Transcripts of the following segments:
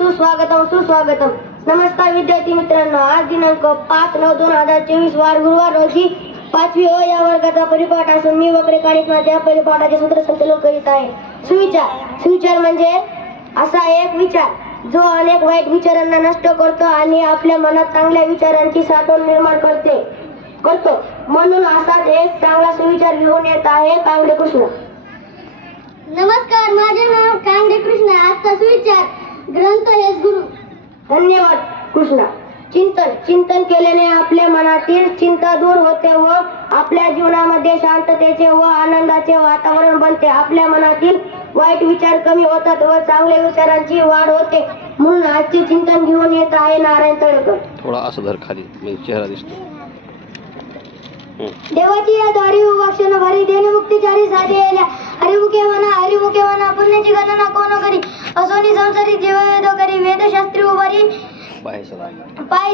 सुस्वागतम सुस्वागतम. नमस्कार विद्यार्थी मित्रांनो, आज दिनांक 5/9/2024 वार गुरुवार रोजी 5वी अ या वर्गाचा परिपाठ असून मी वक्रे काळीकनाथ या परिपाठाचे सूत्रसंचालन करीत आहे. सुविचार म्हणजे असा एक विचार जो अनेक वाईट विचारांना नष्ट करतो आणि आपल्या मनात चांगल्या विचारांची साठवण निर्माण करतो. म्हणून असाच एक चांगला सुविचार घेऊन येत आहे कांगडे कृष्ण. नमस्कार, माझे नाव कांगडे कृष्ण. आजचा सुविचार ग्रंथ हेच गुरु. धन्यवाद कृष्णा. चिंतन केल्याने आपल्या मनातील चिंता दूर होते व आपल्या जीवनामध्ये शांततेचे व आनंदाचे वातावरण बनते. आपल्या मनातील वाईट विचार कमी होतात व चांगल्या विचारांची वाढ होते. म्हणून आजचे चिंतन घेऊन येत आहे नारायण तळकर. थोडा असं धर खाली म्हणजे चेहरा दिसतो. देवाची या दारी वाक्षण भरी देणे मुक्तीचारी साधी येल्या हरिमुखे म्हणा पुण्याची गणना कोण करी असोनी संसारी जीववेद करी वेदशास्त्री उभारी पाय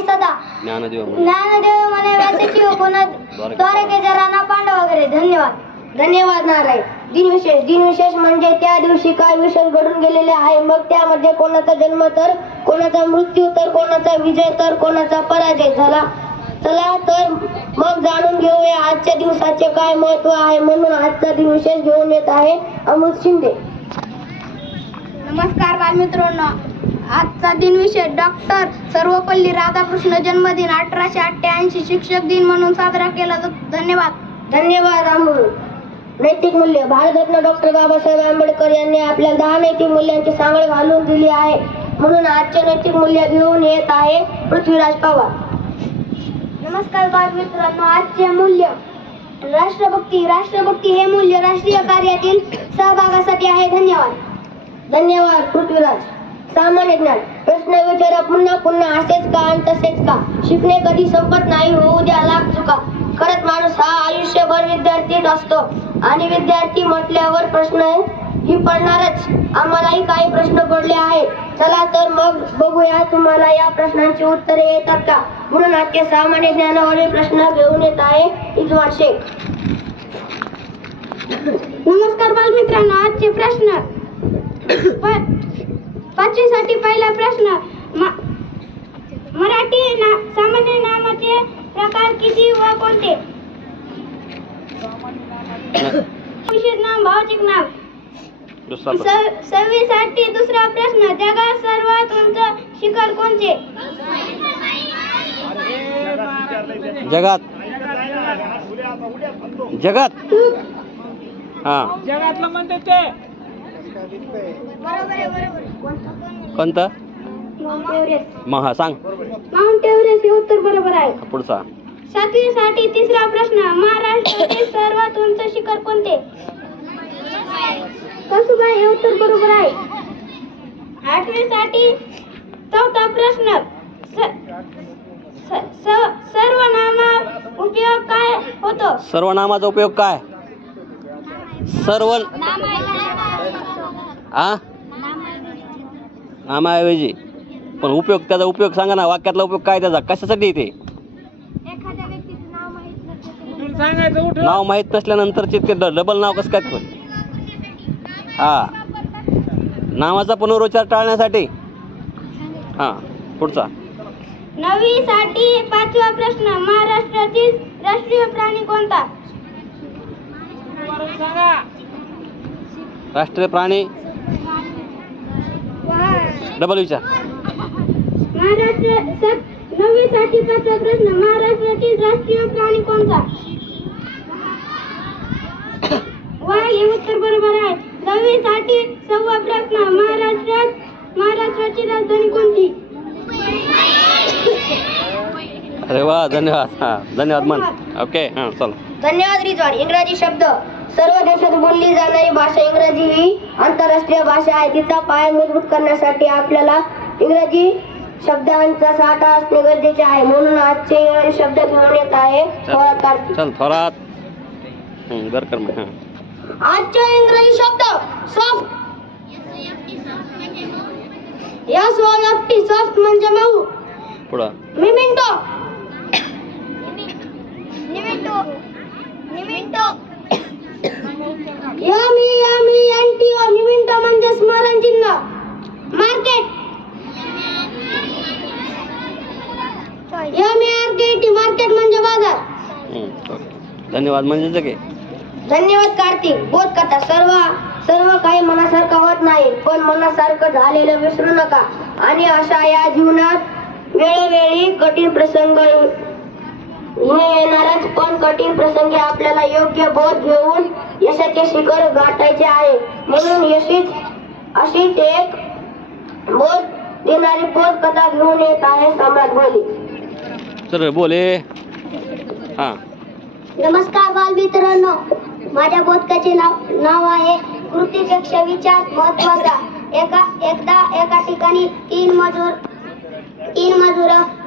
सदा ज्ञानदेव म्हणे व्यासाची कोणा द्वारकेच्या राणा पांडव वगैरे. धन्यवाद नारायण. दिनविशेष म्हणजे त्या दिवशी काय विशेष घडून गेलेले आहे. मग त्यामध्ये कोणाचा जन्म तर कोणाचा मृत्यू तर कोणाचा विजय तर कोणाचा पराजय झाला. चला तर मग जाणून घेऊया आजच्या दिवसाचे काय महत्व आहे. म्हणून आजचा दिनविशेष घेऊन येत आहे अमोल शिंदे. नमस्कार बालमित्रांनो, आजचा दिनविशेष डॉक्टर सर्वपल्ली राधाकृष्ण जन्मदिन 1888 शिक्षक दिन म्हणून साजरा केला जातो. धन्यवाद अमोल. नैतिक मूल्य. भारतरत्न डॉक्टर बाबासाहेब आंबेडकर यांनी आपल्याला 10 नैतिक मूल्यांची सांगड घालून दिली आहे. म्हणून आजचे नैतिक मूल्य घेऊन येत आहे पृथ्वीराज पवार. नमस्कार बालमित्रांनो, आजचे मूल्य राष्ट्रभक्ती हे मूल्य राष्ट्रीय कार्यातील सहभागासाठी आहे. धन्यवाद पृथ्वीराज. सामान्य ज्ञान. प्रश्न विचारा पुन्हा असेच का आणि तसेच का. शिकणे कधी संपत नाही, होऊ द्या लाख चुका. खरंच माणूस हा आयुष्यभर विद्यार्थीच असतो आणि विद्यार्थी म्हटल्यावर प्रश्न ही पडणारच. आम्हालाही काही प्रश्न पडले आहेत. चला तर मग बघूया तुम्हाला या प्रश्नांची उत्तरे येतात का. म्हणून आजचे सामान्य ज्ञानावरील प्रश्न घेऊन येत आहे इजवान शेख. नमस्कार बालमित्रांनो, आजचे प्रश्न 5वी साठी पहिला प्रश्न. मराठी सामान्य नामाचे प्रकार किती व कोणते. विशेष नाम, भावचिक नाम. 6वी साठी दुसरा प्रश्न. जगात सर्वात उंच शिखर कोणते. जगात हा जगातलं म्हणते ते कोणतं महा सांग. माउंट एव्हरेस्ट हे उत्तर बरोबर आहे. पुढचा. 7वी साठी तिसरा प्रश्न. महाराष्ट्रातील सर्वात उंच शिखर कोणते. कसुबाई हे उत्तर बरोबर आहे. 8वी साठी चौथा प्रश्न. सर्वनामा उपयोग काय होतो. सर्वनामाचा उपयोग काय. नामाऐवजी पण उपयोग, त्याचा उपयोग सांगा ना. वाक्यातला उपयोग काय त्याचा, कशासाठी येते. एखाद्या व्यक्तीचे नाव माहित सांगायचं नाव माहीत नसल्यानंतरचे ते डबल नाव कसं काय. हा नावाचा पुनरुच्चार टाळण्यासाठी. हा पुढचा. 9वी साठी 5वा प्रश्न. महाराष्ट्रातील राष्ट्रीय प्राणी कोणता. राष्ट्रीय प्राणी डबल विचार. 9वी साठी 5वा प्रश्न. महाराष्ट्रातील राष्ट्रीय प्राणी कोणता. वाघ हे उत्तर बरोबर आहे. 10वी साठी 6वा प्रश्न. महाराष्ट्राची राजधानी कोणती. अरे वा, धन्यवाद. हा धन्यवाद मन. ओके हां चला. धन्यवाद रिजवान. इंग्रजी शब्द. सर्व देशात बोलली जाणारी भाषा इंग्रजी ही आंतरराष्ट्रीय भाषा आहे. तिचा पाया मजबूत करण्यासाठी आपल्याला इंग्रजी शब्दांचा साठा असणे गरजेचे आहे. म्हणून आजचे इंग्रजी शब्द घेऊन येत आहे चल थोरात गरकर मग. आजचे इंग्रजी शब्द. सॉफ्ट. सॉफ्ट म्हणजे मऊ. पुढं. मिमिंटो. यमी एंटिओ. निमिंटो म्हणजे स्मरण चिन्ह. मार्केट. धन्यवाद म्हणजे जगे. धन्यवाद कार्तिक. बोधकथा. सर्व काही मनासारखं होत नाही, पण मनासारखं झालेलं विसरू नका. आणि अशा या जीवनात वेळोवेळी कठीण प्रसंग येणारच, पण कठीण प्रसंगी आपल्याला योग्य बोध घेऊन यशाचे शिखर गाठायचे आहे. म्हणून अशीच एक बोध देणारी बोधकथा घेऊन येत आहे सम्राट बोली. सर बोले. हा. नमस्कार बालमित्रांनो, माझ्या बोधकाचे नाव आहे कृतीपेक्षा विचार महत्वाचा. एका ठिकाणी तीन मजूर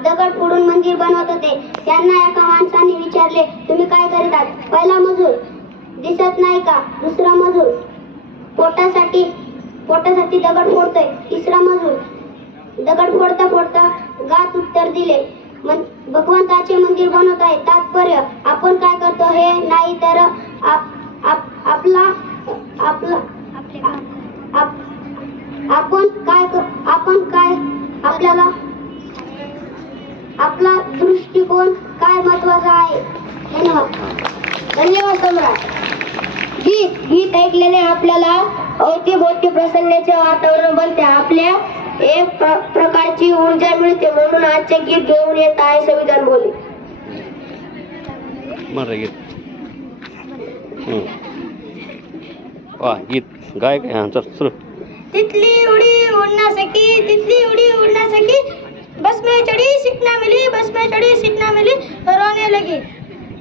दगड फोडून मंदिर बनवत होते. त्यांना एका माणसाने विचारले, तुम्ही काय करीतात? पहिला मजूर, दिसत नाही का? दुसरा मजूर, पोटासाठी दगड फोडतोय. तिसरा मजूर, दगड फोडता गात उत्तर दिले, भगवंताचे मंदिर बनवत आहे. तात्पर्य, आपण काय करतो हे नाही तर आपला दृष्टिकोन काय महत्वाचा आहे. धन्यवाद सम्राट. गीत ऐकल्याने आपल्याला अवतीभोवती प्रसन्नाचे वातावरण बनते, आपल्या एक प्रकारची ऊर्जा मिळते. म्हणून आजचे गीत घेऊन येत आहे संविधान बोली. गीत वा गीत गायक. चल सुरू. तितली उड़ी उड़ना सकी, बस में चढ़ी सीट ना मिली तो रोने लगी.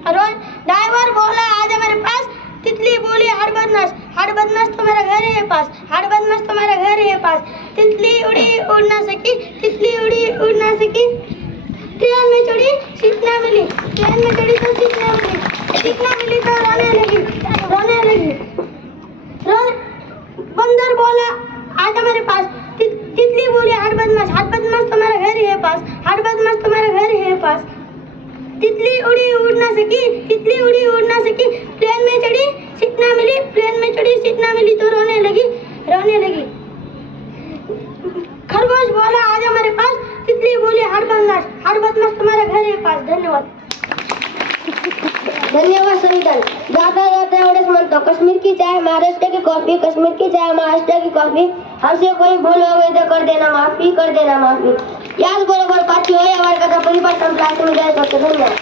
ड्राइवर बोला आजा मेरे पास. तितली बोली हाड़ बदमाश तुम्हारा घर है पास. तितली उड़ी उड़ना सकी, ट्रेन में चढ़ी सीट ना मिली तो सीट ना मिली तो रोने लगी. बंदर बोला आजा मेरे पास. तितली बोली हाड़ बदमाश तुम्हारा घर है पास. तितली उड़ी उड़ना सकी, प्लेन में चढ़ी सीट ना मिली तो रोने लगी. खरगोश बोला आजा मेरे पास. तितली बोली हाड़ बदमाश तुम्हारा घर है पास. धन्यवाद संविधान. जाता एवढेच म्हणतो, कश्मीर की चाय महाराष्ट्र की कॉफी, हमसे कोई भूल हो गई तो कर देना माफी. याच बरोबर 5वी या वर्गाचा परिपाठ संपला. धन्यवाद.